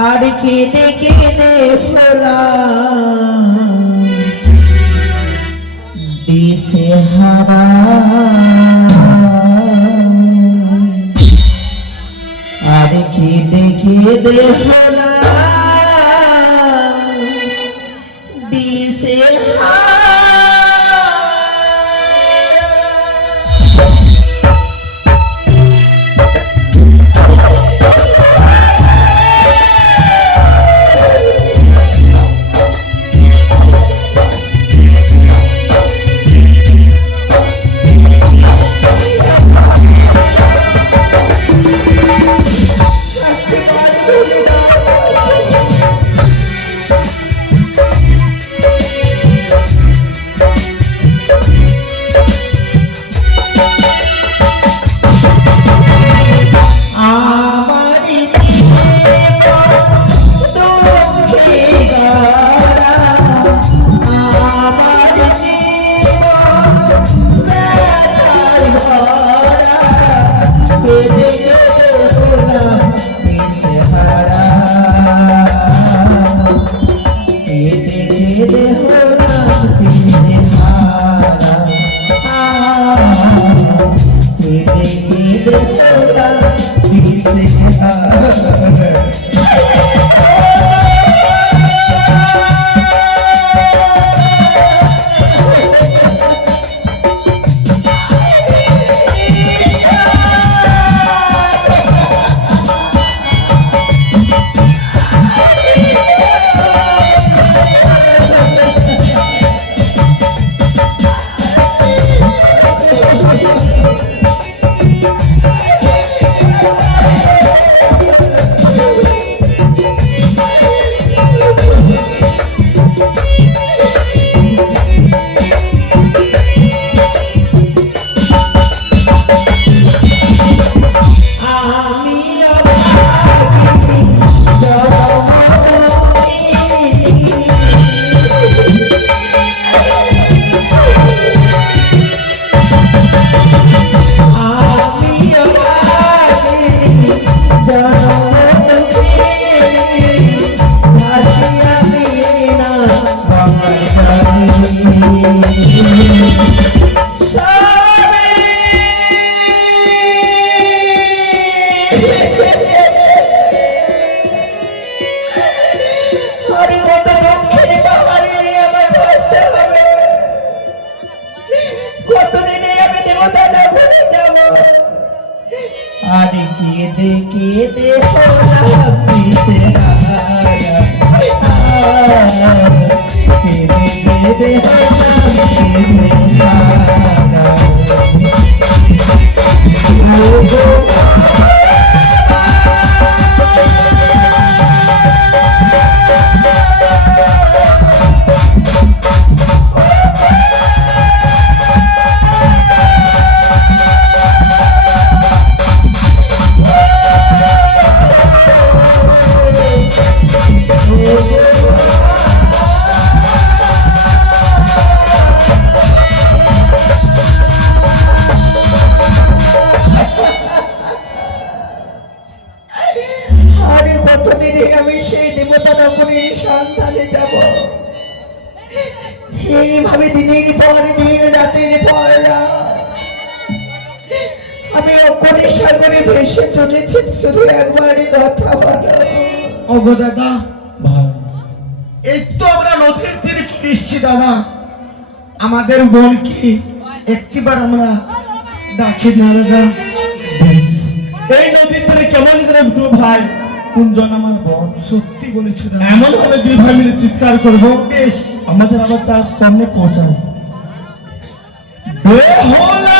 আর কেঁদে হলাম দিশে হারা আর কেঁদে কেঁদে Christmas. আরে কেঁদে কেঁদে। কেঁদে কেঁদে সন্ধানে যাব এইভাবে দিনের পর দিন রাতের পর আমি সাগরে ভেসে চলেছি শুধু একবারই কথা বলো। ওগো দাদা এই তো আমরা নদীর তীরে এসছি দাদা। আমাদের বোন কি? একটিবার আমরা ডাকি না দাদা। এই নদীর তীরে কেমন করে ভাই? কুঞ্জন আমার বোন সত্যি বলেছি এমন ভাবে দুই ভাই মিলে চিৎকার করব? বেশ। আমাদের আবার তার সামনে পৌঁছাবো। বেহুলা!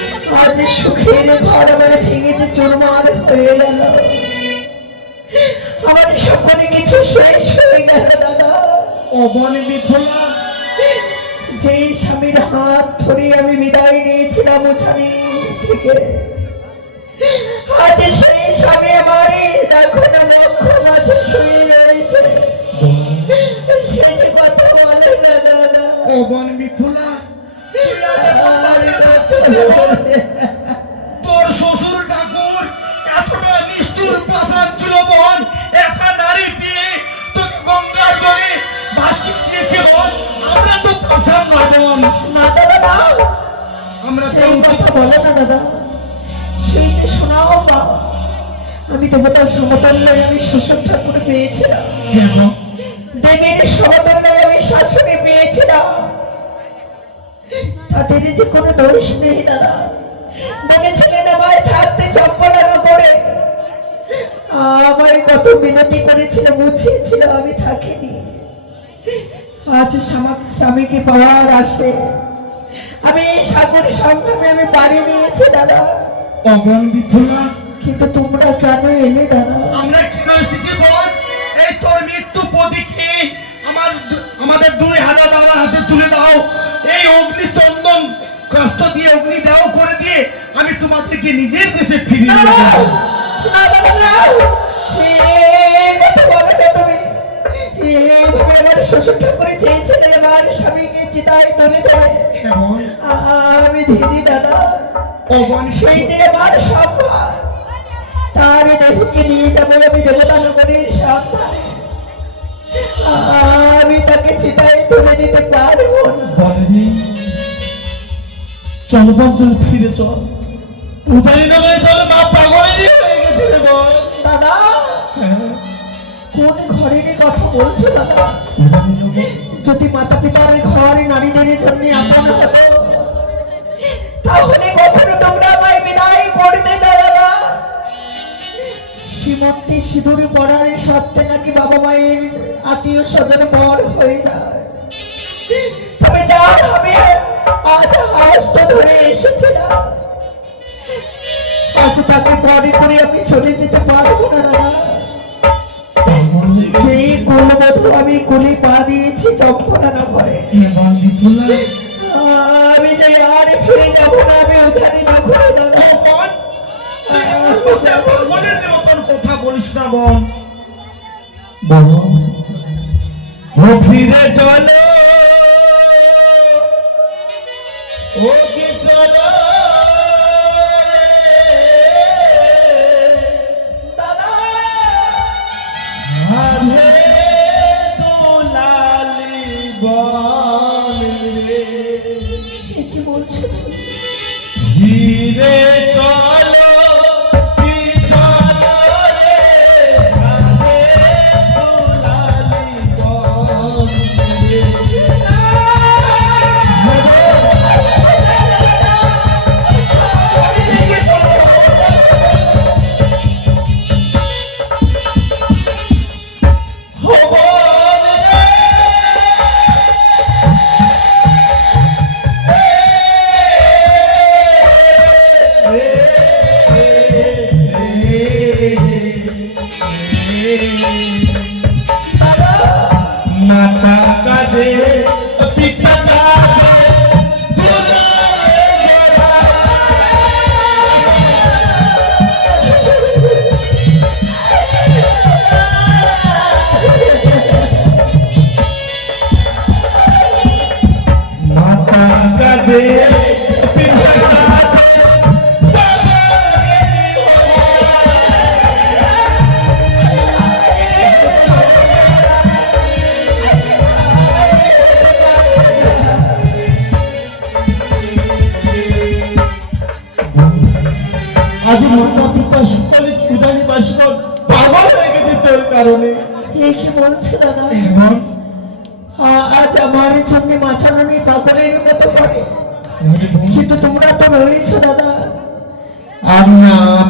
আজ সুখের ঘর আমার ভেঙে যে চুরমার হয়ে গেল। আমার সকলে কিছু শেষ হয়ে গেল দাদা। ও বন বিফলা যে স্বামীর হাত ধরে আমি বিদায় নিয়েছিলাম উঠানি থেকে। আজ সেই স্বামী আমার দেখো না লক্ষ মাঝে শুয়ে রয়েছে। সে যে কথা বলে না দাদা। ও বন বিফলা আর কথা দেবতার সমতল আমি শ্বশুর ঠাকুর পেয়েছিলাম। দেবীর সমতল আমি শাশুড়ি পেয়েছিলাম। তাদের যে কোনো দোষ নেই দাদা। বলেছিলেন আমায় থাকতে চম্পলানো করে আমায় কত মিনতি করেছিল বুঝিয়েছিল আমি থাকিনি। আজ স্বামা- স্বামীকে পাওয়ার আসে। আমি সাগর সংগ্রামে আমি বাড়ি দিয়েছি দাদা। বন বিফলা কিন্তু তোমরা কেন এলে দাদা আমরা কেন এসেছি বল এই তোর মৃত্যু প্রতীকে আমার আমাদের দুই হাজার বাবার হাতে তুলে দাও এই অগ্নি চন্দন কষ্ট দিয়ে অগ্নি দেওয়া করে দিয়ে আমি তোমাদেরকে নিজের দেশে ফিরিয়ে দেবো না, দাদা, না। এই কথা বলো না তুমি। এইভাবে আমার শ্বশুর ঠাকুর চেয়েছিলেন আমার স্বামীকে চিতায় তুলে দেবে। আমি ধীরি দাদা সেই আমার সম্মান তার দেহকে নিয়ে যাব আমি দেবতানগরীর সাবধানে। আমি তাকে চিতায় তুলে দিতে পারব না। চল পঞ্চল ফিরে চল। উদারি নগরে চল মা পাগলেরই হয়ে গেছে রে দাদা হ্যাঁ, কোন ঘরের কথা বলছো দাদা? যদি মাতা পিতার ঘর নারীদের জন্য আপন হতো তাহলে কখনো তোমরা আমায় সীমন্তে সিঁদুর পড়ার সত্ত্বে নাকি বাবা মায়ের আত্মীয় স্বজন বর হয়ে আমি আজ পা দিয়েছি করে। আমি যাব না, আমি উধারি না মতন কথা বলিস না বল ফিরে চলো। ও কি চলো। কি বলছো? ধীরে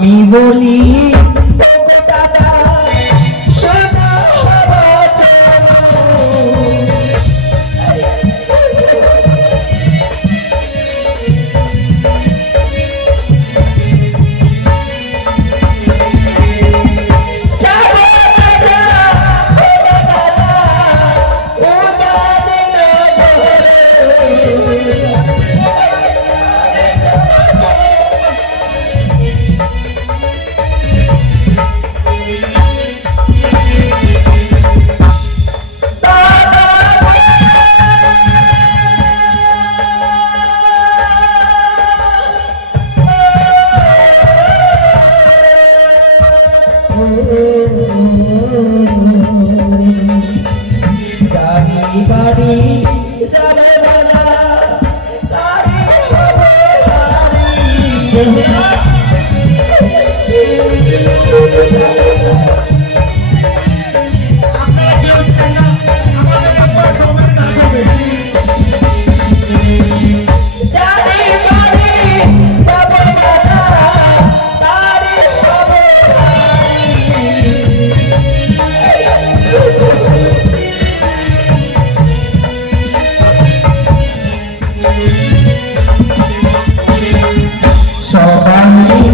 আমি বলি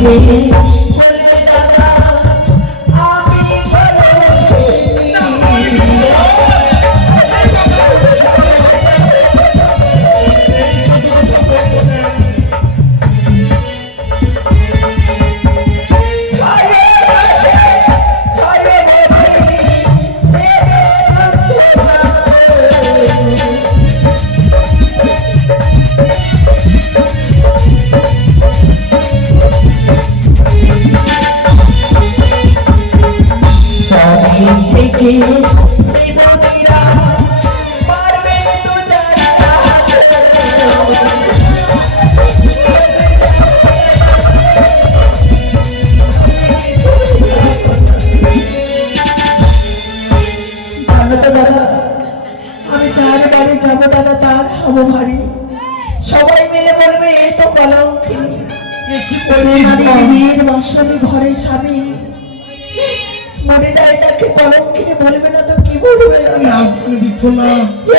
Yeah. বাসনে ঘরে স্বামী। মনে যায় তাকে কলঙ্কিনী বলবে না তো কি বলবে? না,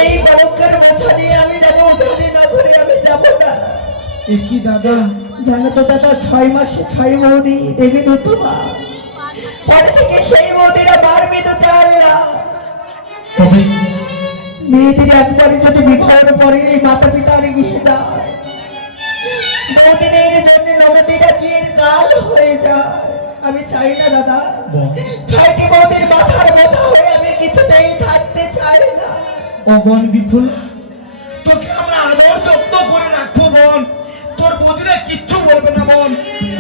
এই কলঙ্কের বোঝা নিয়ে আমি যাব উধারি না করে আমি যাব না। কি দাদা? জানো তো দাদা ছয় মাসে ছয় বৌদি দেবী দুতুমা পরে থেকে সেই বৌদিরা বাড়বে তো তবে মেয়েদের একবারে যদি বিবাহের পরে মাতা পিতার জন্য নবদীরা চির কাল হয়ে যায়। আমি চাই না দাদা। ছয়টি বৌদির মাথার বোঝা হয়ে আমি কিছুতেই থাকতে চাই না। ও বোন বিপুলা। তোকে আমরা আদর যত্ন করে রাখব বোন। তোর বদিরা কিচ্ছু বলবে না বোন।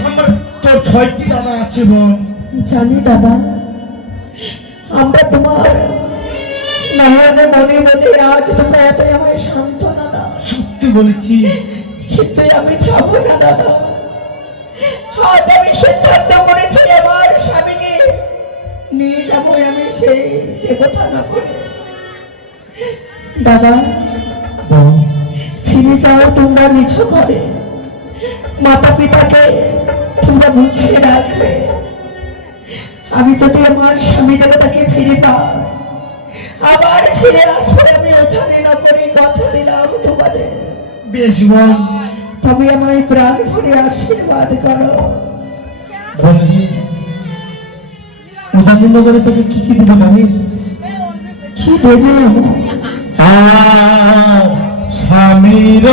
আমার তোর ছয়টি দাদা আছে বোন। জানি দাদা। আমরা তোমার নয়নে মনে বলে আজ তোমরা এত আমায় সান্ত্বনা দাও। সত্যি বলেছি কিন্তু আমি যাব না দাদা। আজ আমি সিদ্ধান্ত করেছি আমার স্বামীকে নিয়ে যাব আমি সেই দেবতা না করে দাদা ফিরে যাও তোমরা নিচু করে মাতা পিতাকে তোমরা বুঝিয়ে রাখবে। আমি যদি আমার স্বামী দেবতাকে ফিরে পাই আবার ফিরে আসবে আমি ওখানে না করে কথা দিলাম তোমাদের। বেশ তবে আমায় প্রাণ ভরে আশীর্বাদ করো। বলি তোকে কি কি দেবে জানিস? কি দেবে? স্বামীর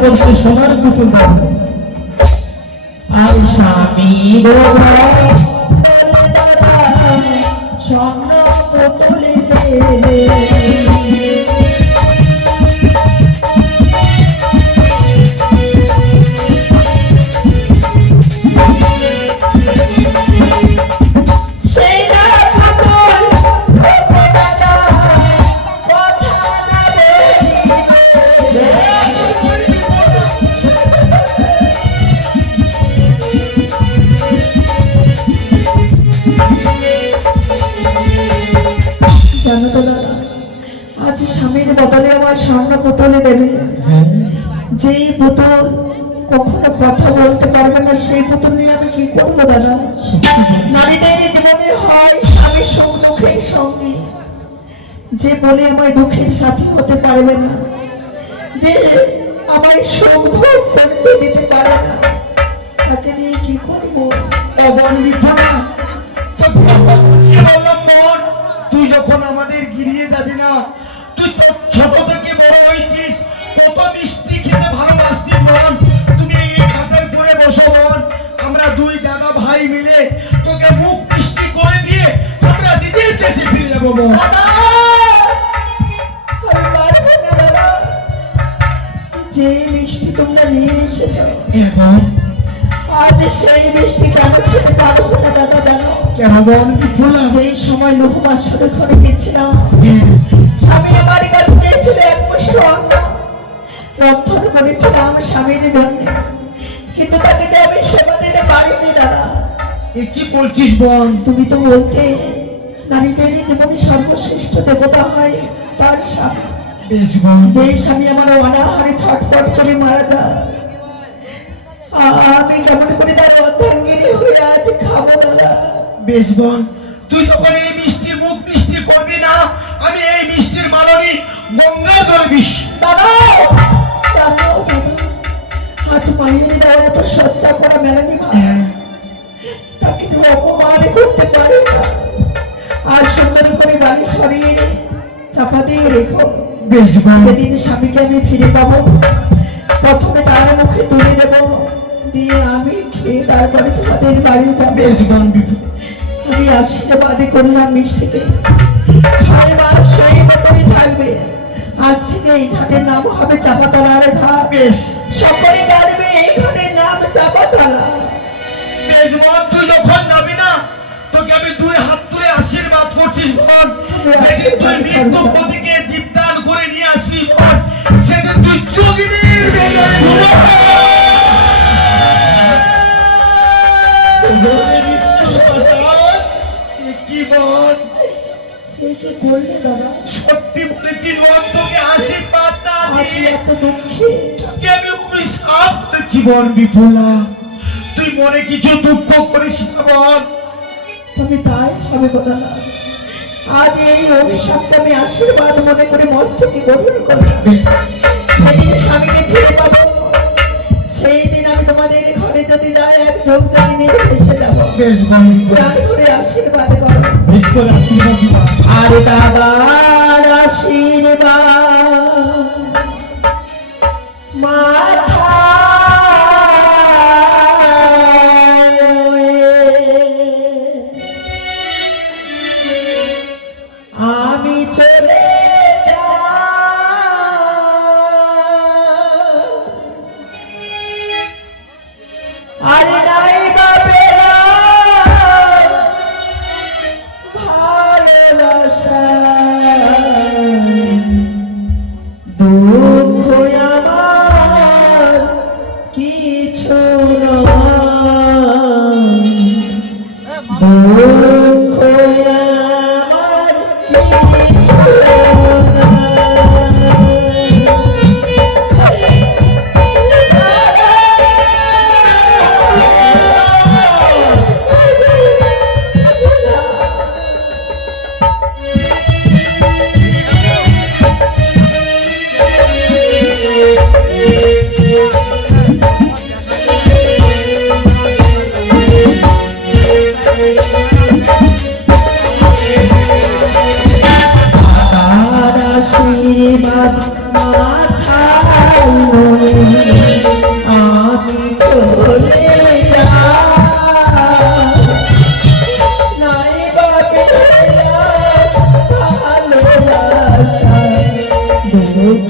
বলতে সোনার পুতুল আর স্বামী স্বর্ণ পুতুলে স্বর্ণ বোতলে দেবে। যেই বোতল কখনো কথা বলতে পারবে না সেই বোতল নিয়ে আমি কি করব দাদা? নারীদের জীবনে হয় আমি সুখ দুঃখের সঙ্গী। যে বলে আমায় দুঃখের সাথী হতে পারবে না যে আমায় সুখ ভোগ করতে দিতে পারে না তাকে নিয়ে কি করব? পবন বিফলা তো ভগবান কি বললাম মন তুই যখন আমাদের গিরিয়ে যাবি না তুই তো ছোট থেকে দেশে ফিরে যাব দাদা আমি পারব না দাদা যে মিষ্টি তোমরা নিয়ে এসেছ। আজ সেই মিষ্টি কেন খেতে পারব না দাদা জানো কেন বল বিফলা যেই সময় ঘরে গেছিলাম হ্যাঁ, স্বামী আমার কাছে চেয়েছিল এক মুষ্টি অন্ন। রক্ষণ করেছিলাম স্বামীর জন্য। কিন্তু তাকে যে আমি সেবা দিতে পারিনি দাদা। এ কি বলছিস বল? তুমি তো বলতে নারীদের জীবনে সর্বশ্রেষ্ঠ দেবতা হয় তার স্বামী। যে স্বামী আমার অনাহারে ছটফট করে মারা যায়। আমি কেমন করে তার অর্ধাঙ্গিনী হয়ে আজ খাব দাদা? বেশ তুই যখন এই মিষ্টির মুখ মিষ্টি করবি না? আমি এই মিষ্টির মালনী গঙ্গা ধরবিস দাদা! আজ মায়ের দেওয়া এত সজ্জা করা মেলানি ভাই তাকে তুমি অপমান করতে পারে না। করে চাপা দিয়ে রেখো। বেশ যেদিন স্বামীকে আমি ফিরে পাবো। প্রথমে তার মুখে তুলে দেব। দিয়ে আমি খেয়ে তারপরে তোমাদের বাড়ি যাবে। আমি আশীর্বাদে করলাম মিষ্টিকে ছয় মাস সেই মতনই থাকবে। আজ থেকে এই ঘাটের নাম হবে চাপাতলার ঘাট। বেশ। সকলে জানবে এই ঘাটের নাম চাপাতলা। বেশ তুই যখন যাবি না তোকে আমি দুই হাত আশীর্বাদ করছিস যেদিন তুই মৃত্যু পথিকে করে নিয়ে আসবি বল। সেদিন তুই যোগিনীর সত্যি বলেছিস বল তোকে আশীর্বাদ না এত দুঃখে তোকে আমি অভিশাপ বল বিপুলা। তুই মনে কিছু দুঃখ করিস না বল। তাই হবে আজ এই অভিশাপটা আমি আশীর্বাদ মনে করে মস্তকে গ্রহণ যেদিন স্বামীকে ফিরে পাবো। সেই দিন আমি তোমাদের ঘরে যদি যাই এক যোগ যদি নিয়ে এসে যাব। করে। আশীর্বাদ করো। আর আশীর্বাদ।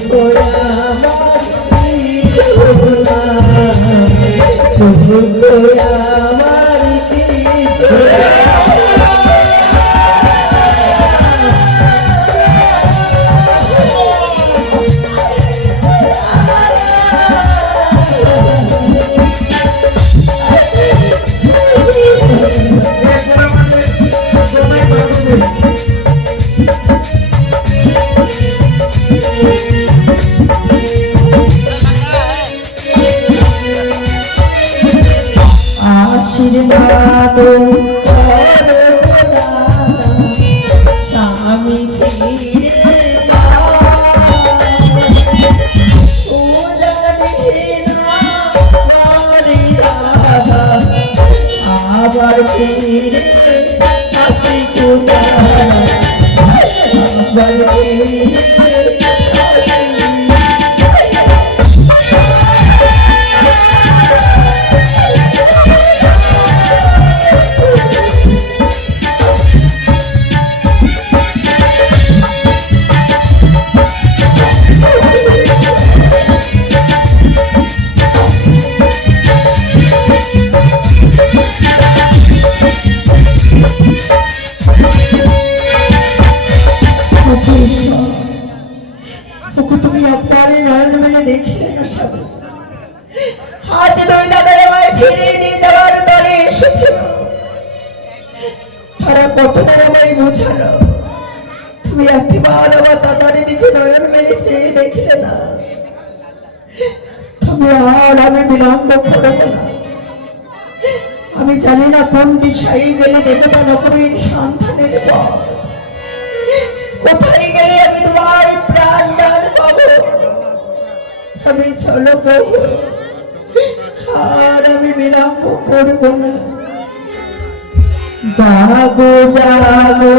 দুঃখ নয়ন আজ দুই ফিরিয়ে নিয়ে যাওয়ার দলে এসেছিল। তারা আমায় বোঝালো। তুমি আমার দাদারি দিকে নয়ন চেয়ে দেখলে না। আর আমি বিলম্ব করব না। আমি জানি না কোন দিশাই গেলে দেবতা সন্তানের পর কোথায় আমি চলো করব আর আমি বিলম্ব করব না। জাগো জাগো